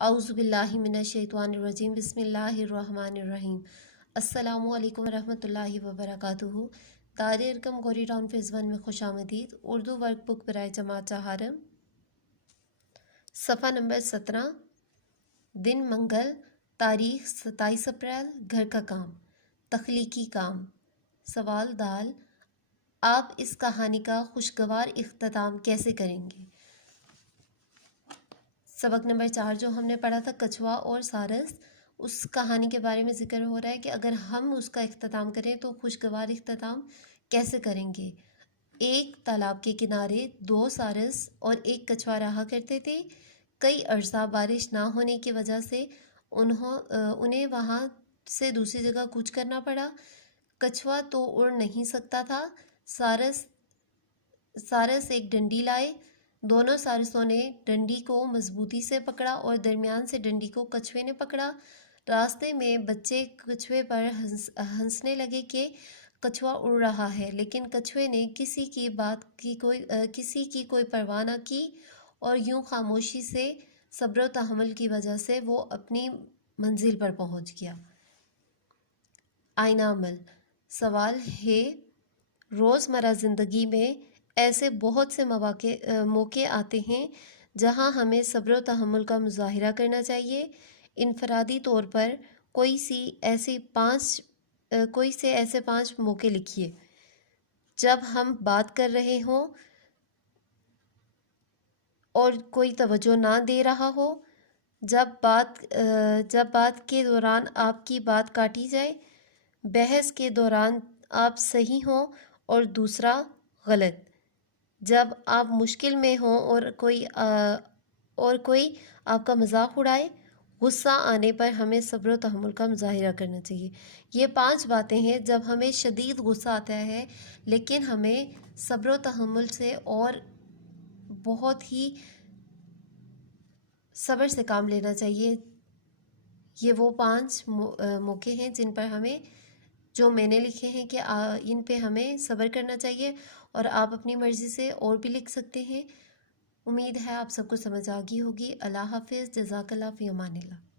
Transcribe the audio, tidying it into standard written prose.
اعوذ باللہ من الشیطان الرجیم بسم اللہ الرحمن الرحیم السلام علیکم ورحمۃ اللہ وبرکاتہ۔ دار ارکم گوری ٹاؤن فیز 1 میں خوش آمدید۔ اردو ورک بک برائے جماعت چہارم، صفحہ نمبر 17، دن منگل، تاریخ 27 اپریل۔ گھر کا کام، تخلیقی کام۔ سوال دال، آپ اس کہانی کا خوشگوار اختتام کیسے کریں گے؟ سبق نمبر 4 جو ہم نے پڑھا تھا کچھوا اور سارس، اس کہانی کے بارے میں ذکر ہو رہا ہے کہ اگر ہم اس کا اختتام کریں تو خوشگوار اختتام کیسے کریں گے۔ ایک تالاب کے کنارے 2 سارس اور ایک کچھوا رہا کرتے تھے۔ کئی عرصہ بارش نہ ہونے کی وجہ سے انہیں وہاں سے دوسری جگہ کوچ کرنا پڑا۔ کچھوا تو اڑ نہیں سکتا تھا۔ سارس ایک ڈنڈی لائے۔ دونوں سارسوں نے ڈنڈی کو مضبوطی سے پکڑا اور درمیان سے ڈنڈی کو کچھوے نے پکڑا۔ راستے میں بچے کچھوے پر ہنسنے لگے کہ کچھوا اڑ رہا ہے، لیکن کچھوے نے کسی کی کوئی پرواہ نہ کی اور یوں خاموشی سے صبر و تحمل کی وجہ سے وہ اپنی منزل پر پہنچ گیا۔ آئینہ عمل۔ سوال ہے، روزمرہ زندگی میں ایسے بہت سے موقع آتے ہیں جہاں ہمیں صبر و تحمل کا مظاہرہ کرنا چاہیے۔ انفرادی طور پر کوئی سے ایسے 5 موقع لکھیے جب ہم بات کر رہے ہوں اور کوئی توجہ نہ دے رہا ہو، جب بات کے دوران آپ کی بات کاٹی جائے، بحث کے دوران آپ صحیح ہوں اور دوسرا غلط، جب آپ مشکل میں ہوں اور کوئی آپ کا مذاق اڑائے، غصہ آنے پر ہمیں صبر و تحمل کا مظاہرہ کرنا چاہیے۔ یہ 5 باتیں ہیں جب ہمیں شدید غصہ آتا ہے لیکن ہمیں صبر و تحمل سے اور بہت ہی صبر سے کام لینا چاہیے۔ یہ وہ 5 موقع ہیں جن پر جو میں نے لکھے ہیں کہ ان پہ ہمیں صبر کرنا چاہیے، اور آپ اپنی مرضی سے اور بھی لکھ سکتے ہیں۔ امید ہے آپ سب کو سمجھ آ گئی ہوگی۔ اللہ حافظ، جزاک اللہ، فی امان اللہ۔